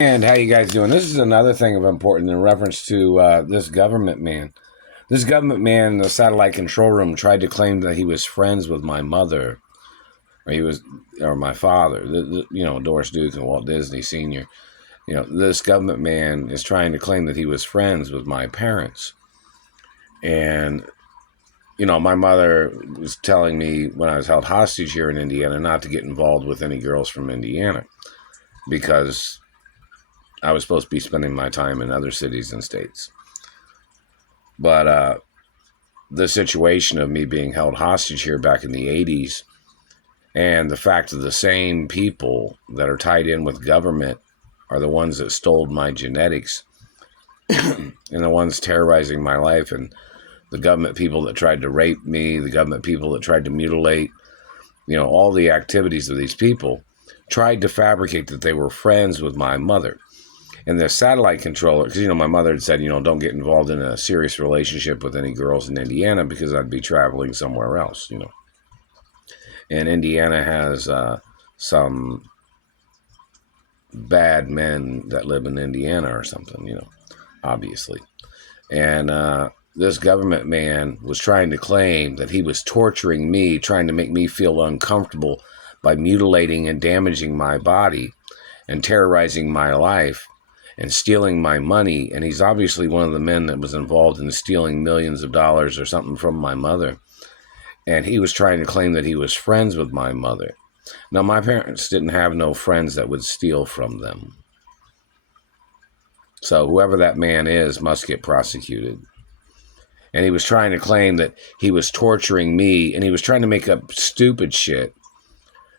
And how you guys doing? This is another thing of importance in reference to this government man. This government man in the satellite control room tried to claim that he was friends with my mother, or or my father. Doris Duke and Walt Disney Sr. This government man is trying to claim that he was friends with my parents. And my mother was telling me when I was held hostage here in Indiana not to get involved with any girls from Indiana because I was supposed to be spending my time in other cities and states. But the situation of me being held hostage here back in the 80s and the fact that the same people that are tied in with government are the ones that stole my genetics and the ones terrorizing my life, and the government people that tried to rape me, the government people that tried to mutilate, all the activities of these people tried to fabricate that they were friends with my mother. And the satellite controller, because, my mother had said, don't get involved in a serious relationship with any girls in Indiana because I'd be traveling somewhere else, And Indiana has some bad men that live in Indiana or something, obviously. And this government man was trying to claim that he was torturing me, trying to make me feel uncomfortable by mutilating and damaging my body and terrorizing my life and stealing my money. And he's obviously one of the men that was involved in stealing millions of dollars or something from my mother. And he was trying to claim that he was friends with my mother. Now, my parents didn't have no friends that would steal from them. So whoever that man is must get prosecuted. And he was trying to claim that he was torturing me, and he was trying to make up stupid shit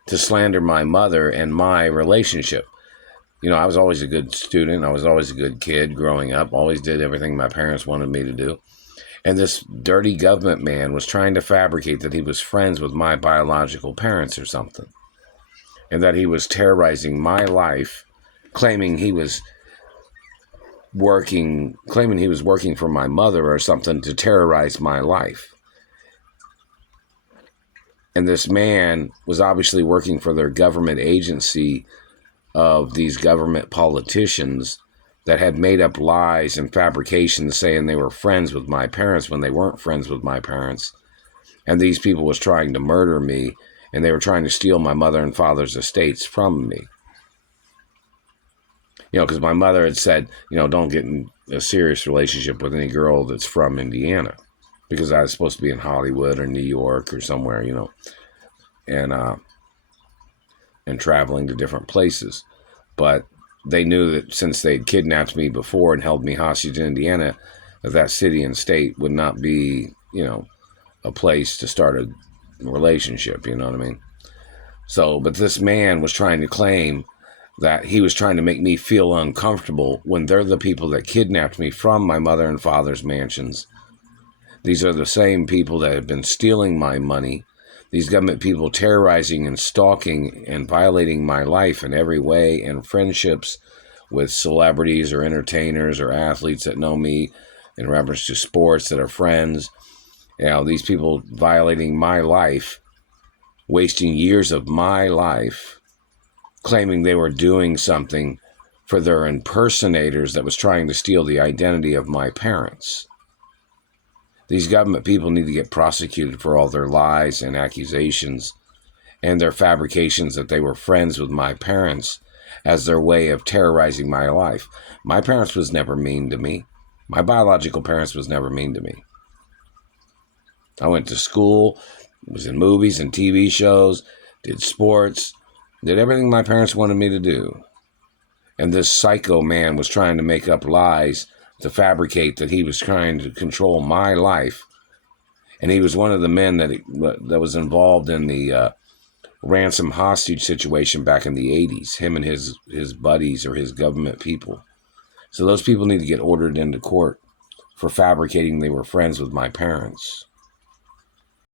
to slander my mother and my relationship. I was always a good student. I was always a good kid growing up. Always did everything my parents wanted me to do. And this dirty government man was trying to fabricate that he was friends with my biological parents or something. And that he was terrorizing my life, claiming he was working for my mother or something to terrorize my life. And this man was obviously working for their government agency of these government politicians that had made up lies and fabrications saying they were friends with my parents when they weren't friends with my parents. And these people was trying to murder me, and they were trying to steal my mother and father's estates from me. Because my mother had said, don't get in a serious relationship with any girl that's from Indiana, because I was supposed to be in Hollywood or New York or somewhere, and traveling to different places. But they knew that since they'd kidnapped me before and held me hostage in Indiana, that city and state would not be, a place to start a relationship, you know what I mean? So, but this man was trying to claim that he was trying to make me feel uncomfortable when they're the people that kidnapped me from my mother and father's mansions. These are the same people that have been stealing my money. These government people terrorizing and stalking and violating my life in every way, and friendships with celebrities or entertainers or athletes that know me in reference to sports that are friends. These people violating my life, wasting years of my life, claiming they were doing something for their impersonators that was trying to steal the identity of my parents. These government people need to get prosecuted for all their lies and accusations and their fabrications that they were friends with my parents as their way of terrorizing my life. My parents was never mean to me. My biological parents was never mean to me. I went to school, was in movies and TV shows, did sports, did everything my parents wanted me to do. And this psycho man was trying to make up lies to fabricate that he was trying to control my life. And he was one of the men that was involved in the ransom hostage situation back in the 80s, him and his buddies or his government people. So those people need to get ordered into court for fabricating they were friends with my parents.